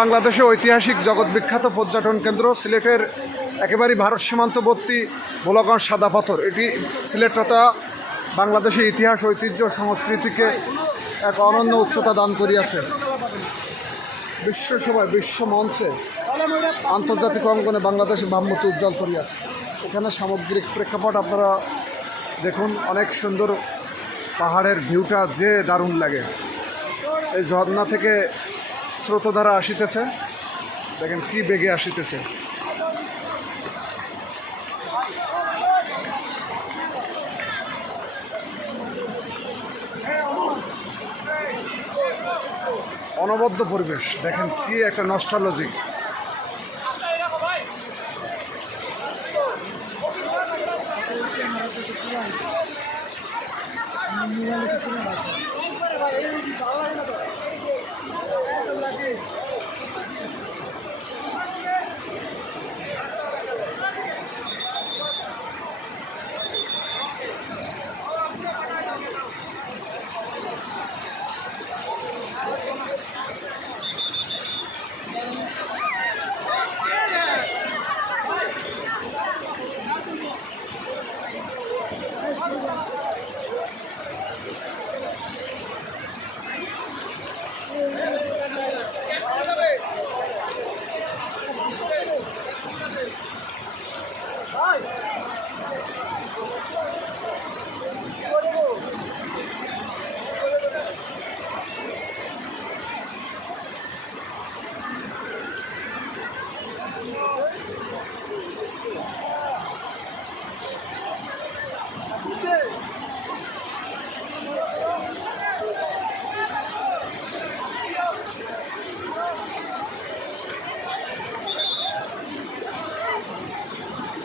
বাংলাদেশে ঐতিহাসিক জগৎ বিখ্যাত পর্যটন কেন্দ্র সিলেটের একেবারেই ভারত সীমান্তবর্তী ভোলাগঞ্জ সাদা পাথর। এটি সিলেটটা বাংলাদেশের ইতিহাস, ঐতিহ্য, সংস্কৃতিকে এক অনন্য উচ্চতা দান করিয়াছে। বিশ্ব মঞ্চে আন্তর্জাতিক অঙ্গনে বাংলাদেশের ভাবমূর্তি উজ্জ্বল করিয়াছে। এখানে সামগ্রিক প্রেক্ষাপট আপনারা দেখুন, অনেক সুন্দর পাহাড়ের ভিউটা যে দারুণ লাগে। এই ঝর্ণা থেকে স্রোতধারা আসিতেছে, দেখেন কি বেগে আসিতেছে। অনবদ্য পরিবেশ, দেখেন কি একটা নস্টালজিক।